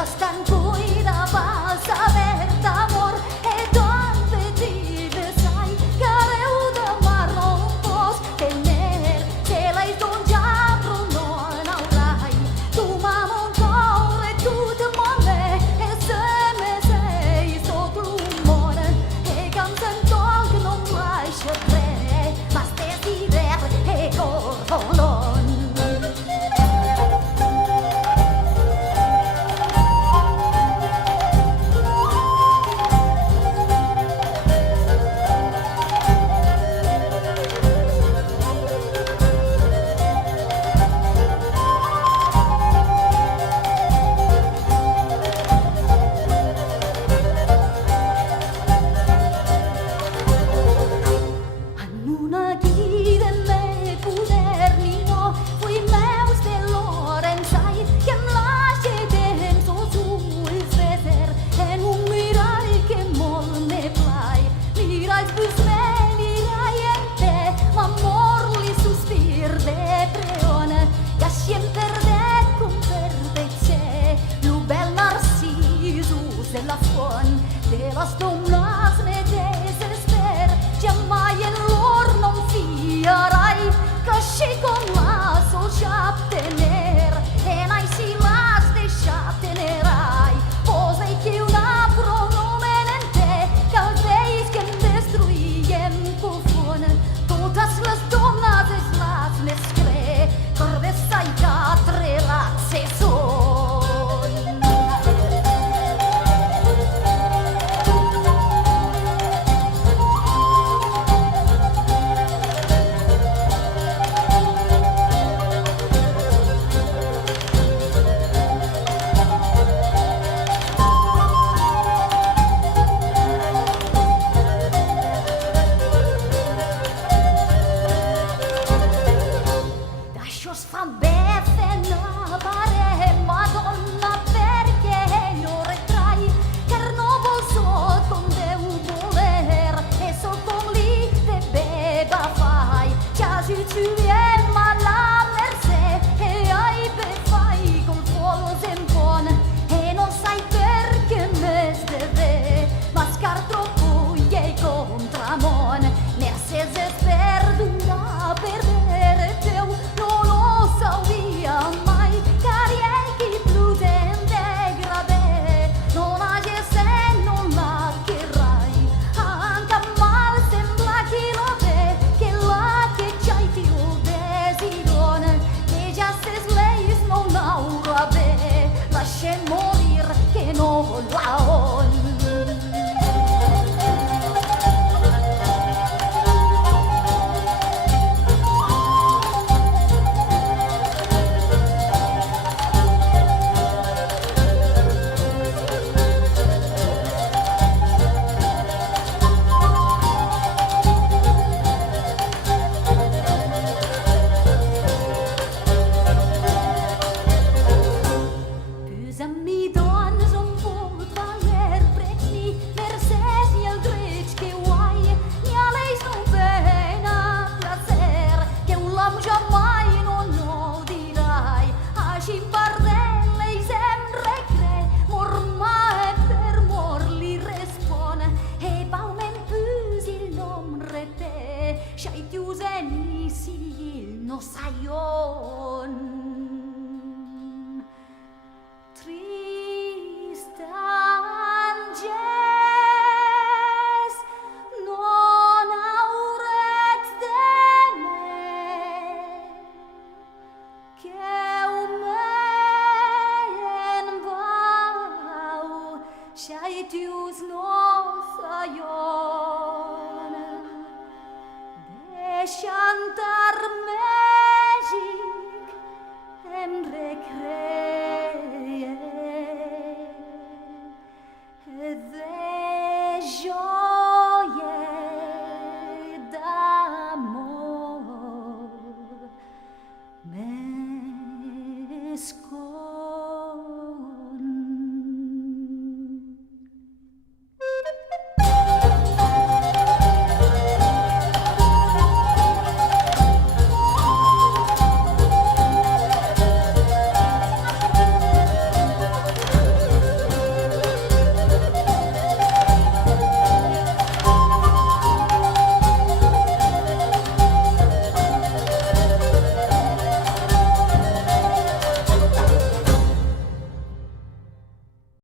Lascan cuida vas a ver d'amor e don petite sai careu de marro pos tener te la don già bruno naurai tu mamon corre tu de mone e se me sei sotto l'umore e cantan tog non lascia tre ma stessi ver e corvolon. De la font, de las domnas me desesper, mai în lor non fierai, că și con lasul șaptener, e n-ai si las de șaptenerai, pozei che una pronumenente, că veis că destruiem cu fun, todas las domnas es las mescre, per vesai catre laxe son. Fan befena pare Madonna perché io retrai cher non vol so con deu voler e so con li te beba fai quasi tu ma la mercé e ai be fai col fuoco sempon e non sai perché me deve mascar troppo e contra mon merces es perduna perdere teu sabia mai care chi plute in degrade non age se non la chirai anche mal sembra chi lo ve che la che c'hai più desidone che già se sleis non aura be lascia morir che non la on. Și-ai tiuzenisil no saion triste anges non auret de me che un me en vau și-ai tiuz no saion Shanta